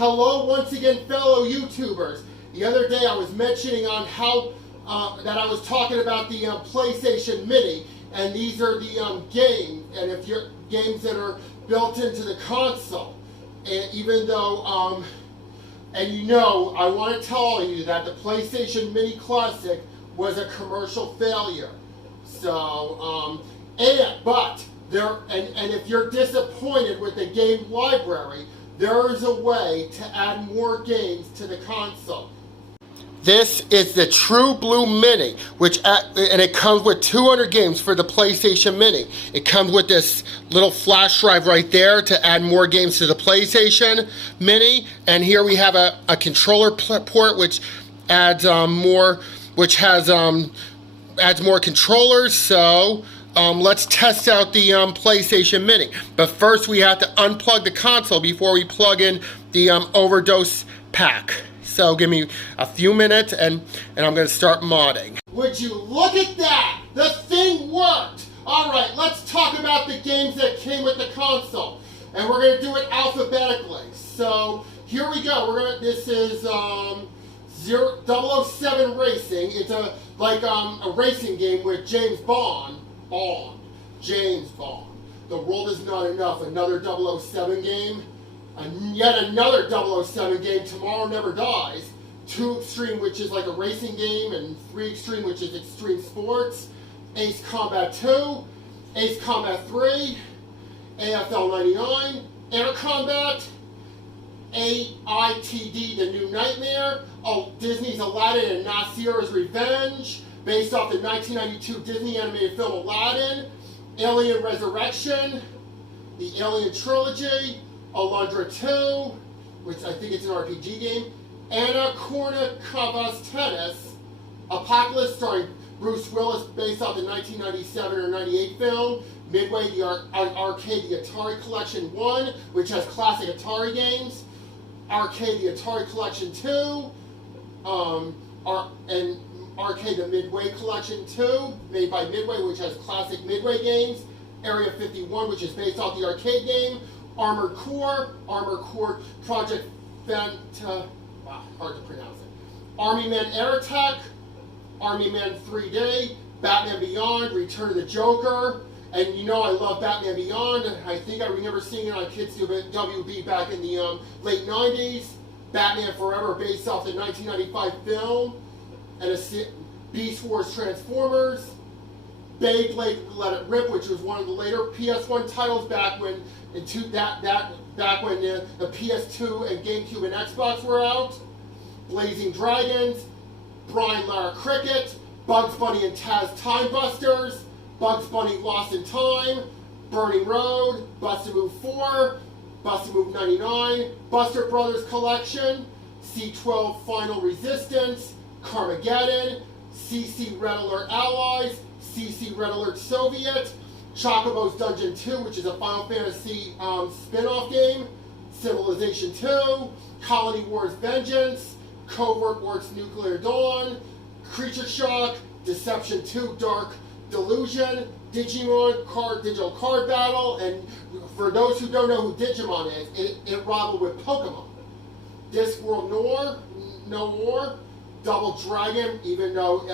Hello once again, fellow YouTubers. The other day I was mentioning on how that I was talking about the PlayStation Mini, and these are the games, and if you're games that are built into the console. And even though, and you know, I want to tell you that the PlayStation Mini Classic was a commercial failure. So, but if you're disappointed with the game library, there is a way to add more games to the console. This is the True Blue Mini, and it comes with 200 games for the PlayStation Mini. It comes with this little flash drive right there to add more games to the PlayStation Mini. And here we have a controller port which adds more controllers. So let's test out the PlayStation Mini. But first we have to unplug the console before we plug in the overdose pack. So give me a few minutes and I'm going to start modding. Would you look at that? The thing worked! Alright, let's talk about the games that came with the console. And we're going to do it alphabetically. So here we go. This is 007 Racing. It's a racing game with James Bond. James Bond. The World Is Not Enough. Another 007 game. And yet another 007 game, Tomorrow Never Dies. 2 Extreme, which is like a racing game, and 3 Extreme, which is extreme sports. Ace Combat 2, Ace Combat 3, AFL 99, Air Combat, AITD, The New Nightmare, Disney's Aladdin and Nasir's Revenge, based off the 1992 Disney animated film Aladdin, Alien Resurrection, the Alien Trilogy, Alundra 2, which I think it's an RPG game, Anna Kournikova Tennis, Apocalypse starring Bruce Willis based off the 1997 or 98 film, Midway the Arcade the Atari Collection 1, which has classic Atari games, Arcade the Atari Collection 2, and Arcade the Midway Collection 2, made by Midway, which has classic Midway games, Area 51, which is based off the arcade game, Armored Core Project hard to pronounce it. Army Men Air Attack, Army Men 3D, Batman Beyond, Return of the Joker, and you know I love Batman Beyond. I think I remember seeing it on Kids WB back in the late 90s. Batman Forever, based off the 1995 film, and Beast Wars Transformers. Beyblade Let It Rip, which was one of the later PS1 titles back when the PS2 and GameCube and Xbox were out. Blazing Dragons, Brian Lara Cricket, Bugs Bunny and Taz Time Busters, Bugs Bunny Lost in Time, Burning Road, Busted Move 4, Busted Move 99, Buster Brothers Collection, C12 Final Resistance, Carmageddon, CC Red Alert Allies, CC Red Alert Soviet, Chocobo's Dungeon 2, which is a Final Fantasy spin-off game, Civilization 2, Colony Wars Vengeance, Covert Wars Nuclear Dawn, Creature Shock, Deception 2 Dark Delusion, Digimon Digital Card Battle, and for those who don't know who Digimon is, it rivaled with Pokemon. Discworld Noir, Double Dragon, even though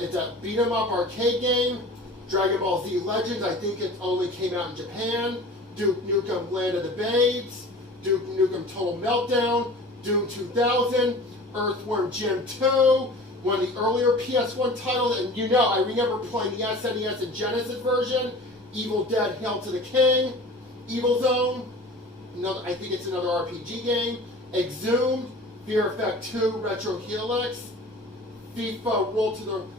it's a beat-em-up arcade game. Dragon Ball Z Legends, I think it only came out in Japan. Duke Nukem Land of the Babes, Duke Nukem Total Meltdown, Doom 2000, Earthworm Jim 2, one of the earlier PS1 titles, and you know, I remember playing the SNES and Genesis version, Evil Dead Hail to the King, Evil Zone, I think it's another RPG game, Exhumed, Fear Effect 2, Retro Helix, FIFA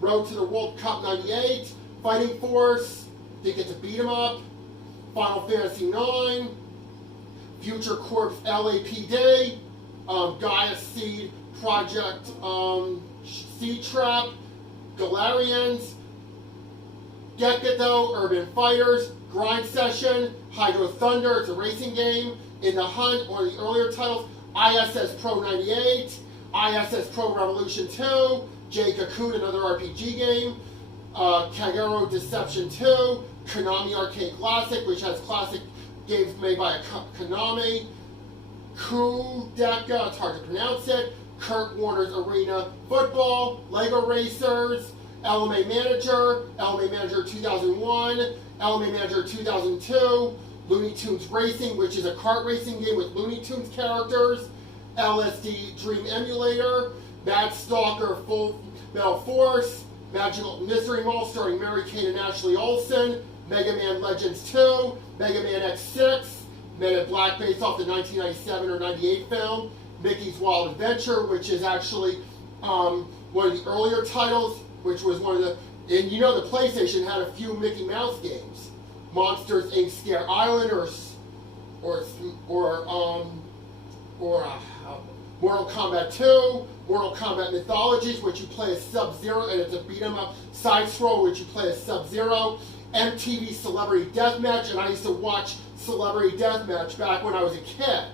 Road to the World Cup 98, Fighting Force, I think it's a beat 'em up, Final Fantasy 9, Future Corps LAPD, Gaia Seed Project Seed Trap, Galarians, Gekko, Urban Fighters, Grind Session, Hydro Thunder, it's a racing game, In the Hunt, one of the earlier titles, ISS Pro 98, ISS Pro Revolution 2, J Cocoon, another RPG game, Kagero Deception 2, Konami Arcade Classic, which has classic games made by Konami, Kudeka, it's hard to pronounce it, Kurt Warner's Arena Football, Lego Racers, LMA Manager 2001, LMA Manager 2002, Looney Tunes Racing, which is a kart racing game with Looney Tunes characters, LSD Dream Emulator, Mad Stalker Full Metal Force, Magical Mystery Mall starring Mary Kate and Ashley Olsen, Mega Man Legends 2, Mega Man X6, Men in Black based off the 1997 or 98 film, Mickey's Wild Adventure, which is actually one of the earlier titles, which was one of the, and you know the PlayStation had a few Mickey Mouse games, Monsters Inc. Scare Island, or Mortal Kombat 2, Mortal Kombat Mythologies, which you play as Sub-Zero, and it's a beat-em-up side-scroll, which you play as Sub-Zero, MTV Celebrity Deathmatch, and I used to watch Celebrity Deathmatch back when I was a kid.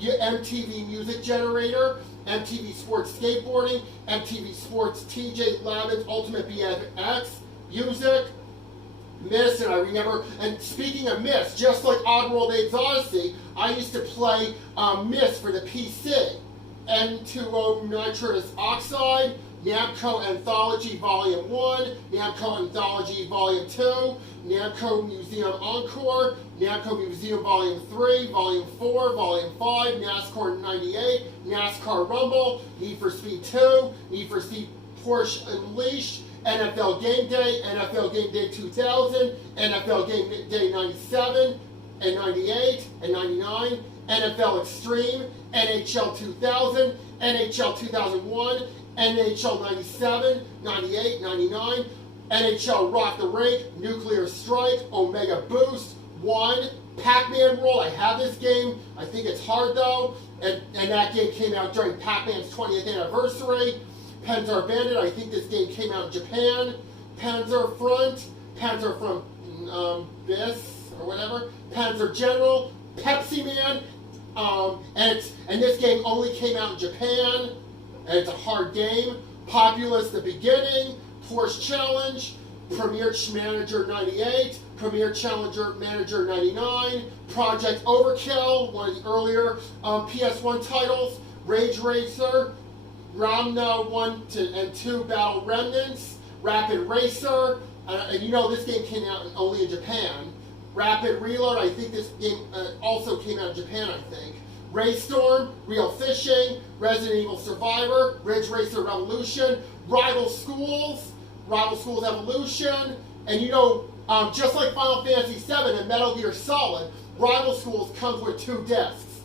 MTV Music Generator, MTV Sports Skateboarding, MTV Sports TJ Lavin's Ultimate BMX Music, Miss, and I remember, and speaking of Miss, just like Oddworld Apes Odyssey, I used to play Miss for the PC. N2O Nitrous Oxide, Namco Anthology Volume 1, Namco Anthology Volume 2, Namco Museum Encore, Namco Museum Volume 3, Volume 4, Volume 5, NASCAR 98, NASCAR Rumble, Need for Speed 2, Need for Speed Porsche Unleashed, NFL Game Day, NFL Game Day 2000, NFL Game Day 97 and 98 and 99, NFL Extreme, NHL 2000, NHL 2001, NHL 97, 98, 99, NHL Rock the Rink, Nuclear Strike, Omega Boost, 1, Pac-Man Roll. I have this game. I think it's hard though. And that game came out during Pac-Man's 20th anniversary. Panzer Bandit, I think this game came out in Japan. Panzer Front this or whatever. Panzer General, Pepsi Man, and this game only came out in Japan, and it's a hard game. Populous the Beginning, Porsche Challenge, Premier Manager 98, Premier Challenger Manager 99, Project Overkill, one of the earlier PS1 titles, Rage Racer, Ramna 1 and 2 Battle Remnants, Rapid Racer, and you know this game came out only in Japan. Rapid Reload, I think this game also came out in Japan, I think. Raystorm, Real Fishing, Resident Evil Survivor, Ridge Racer Revolution, Rival Schools Evolution, and you know, just like Final Fantasy VII and Metal Gear Solid, Rival Schools comes with 2 discs.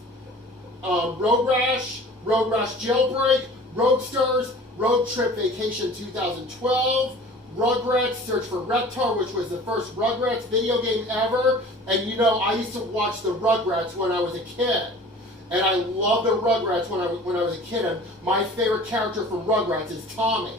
Road Rash Jailbreak, Roadsters, Road Trip Vacation 2012, Rugrats Search for Reptar, which was the first Rugrats video game ever. And you know, I used to watch the Rugrats when I was a kid. And I loved the Rugrats when I was a kid. And my favorite character from Rugrats is Tommy.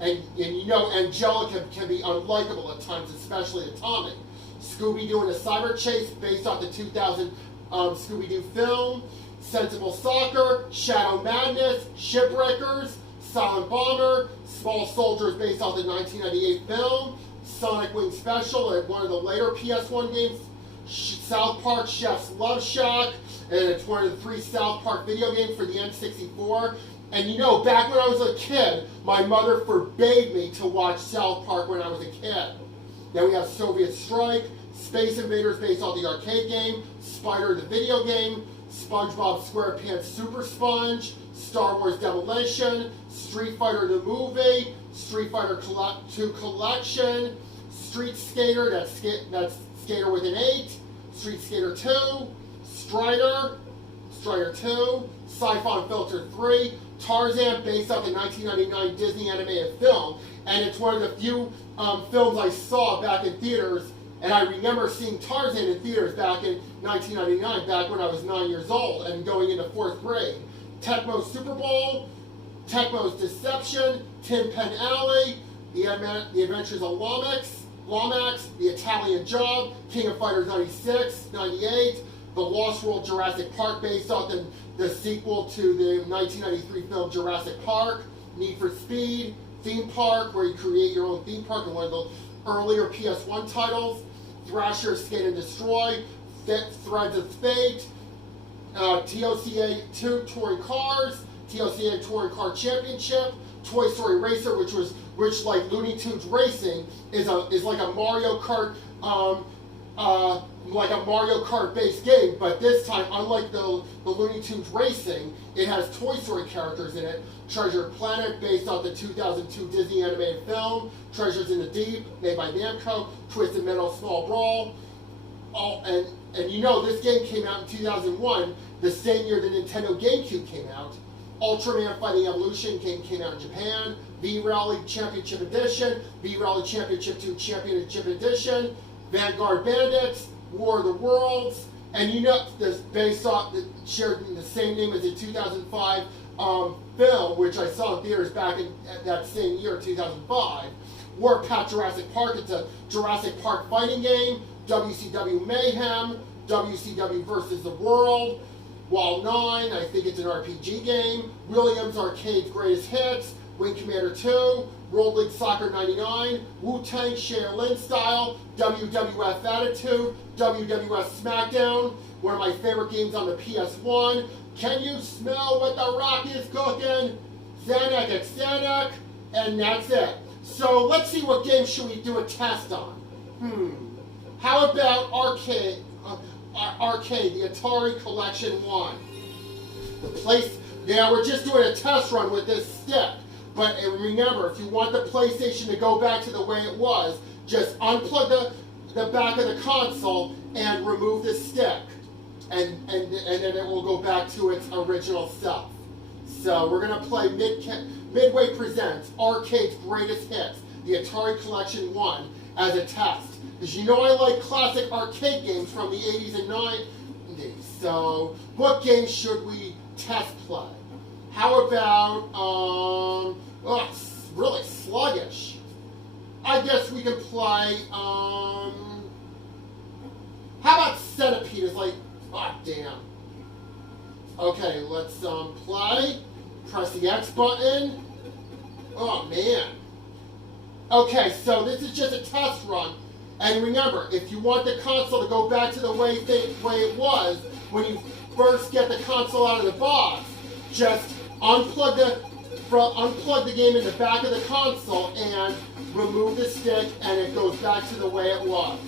And you know, Angelica can be unlikable at times, especially to Tommy. Scooby-Doo and a Cyber Chase, based off the 2000 Scooby-Doo film. Sensible Soccer, Shadow Madness, Shipwreckers, Silent Bomber, Small Soldiers based off the 1998 film, Sonic Wing Special, and one of the later PS1 games, South Park Chef's Love Shack, and it's one of the 3 South Park video games for the N64. And you know, back when I was a kid, my mother forbade me to watch South Park when I was a kid. Then we have Soviet Strike, Space Invaders based on the arcade game, Spider the video game, SpongeBob SquarePants Super Sponge, Star Wars Demolition, Street Fighter the movie, Street Fighter 2 Collection, Street Skater, that's Skater with an 8, Street Skater 2, Strider 2, Sci-Fi Filter 3, Tarzan based off the 1999 Disney animated film, and it's one of the few films I saw back in theaters. And I remember seeing Tarzan in theaters back in 1999, back when I was 9 years old and going into 4th grade. Tecmo Super Bowl, Tecmo's Deception, Tin Pen Alley, The Adventures of Lomax, The Italian Job, King of Fighters 96, 98, The Lost World Jurassic Park based off the sequel to the 1993 film Jurassic Park, Need for Speed, Theme Park, where you create your own theme park, and one of the earlier PS1 titles, Thrasher Skate and Destroy, Threads of Fate, TOCA 2 Touring Cars, TOCA Touring Car Championship, Toy Story Racer, which like Looney Tunes Racing is like a Mario Kart based game, but this time, unlike the Looney Tunes Racing, it has Toy Story characters in it. Treasure Planet, based off the 2002 Disney animated film. Treasures in the Deep, made by Namco. Twisted Metal Small Brawl. And you know, this game came out in 2001, the same year the Nintendo GameCube came out. Ultraman Fighting Evolution came out in Japan. V-Rally Championship Edition. V-Rally Championship 2 Championship Edition. Vanguard Bandits. War of the Worlds. And you know, this based off, shared the same name as the 2005 film, which I saw in theaters back in that same year, 2005. Warpath Jurassic Park, it's a Jurassic Park fighting game. WCW Mayhem, WCW versus the World. Wall 9, I think it's an RPG game. Williams Arcade's Greatest Hits. Wing Commander 2. World League Soccer 99. Wu-Tang Shaolin Style. WWF Attitude. WWF SmackDown. One of my favorite games on the PS1. Can you smell what the Rock is cooking? Xanac at Xanac. And that's it. So let's see what game should we do a test on. How about Arcade, the Atari Collection 1. Yeah, we're just doing a test run with this stick. But remember, if you want the PlayStation to go back to the way it was, just unplug the back of the console and remove the stick. And then it will go back to its original self. So we're going to play Midway Presents Arcade's Greatest Hits, the Atari Collection 1, as a test. Because you know I like classic arcade games from the 80s and 90s. So what games should we test play? How about, it's really sluggish. I guess we can play, how about Centipede is like, damn. Okay, let's play. Press the X button. Oh man. Okay, so this is just a test run. And remember, if you want the console to go back to the way it was when you first get the console out of the box, just unplug the game in the back of the console and remove the stick, and it goes back to the way it was.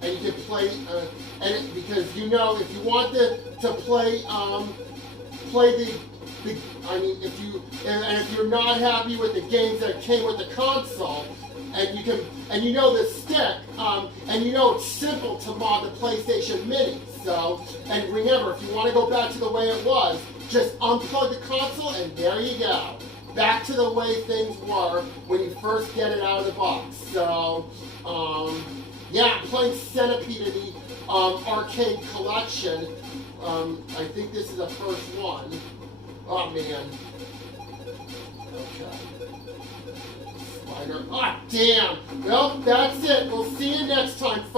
And you can play, because you know, if you want to play if you're not happy with the games that came with the console, and you know the stick, and you know it's simple to mod the PlayStation Mini. So, and remember, if you want to go back to the way it was, just unplug the console, and there you go, back to the way things were when you first get it out of the box. So, yeah, I'm playing Centipede in the arcade collection. I think this is the first one. Oh man. Okay. Spider. Damn. Well, that's it. We'll see you next time, folks.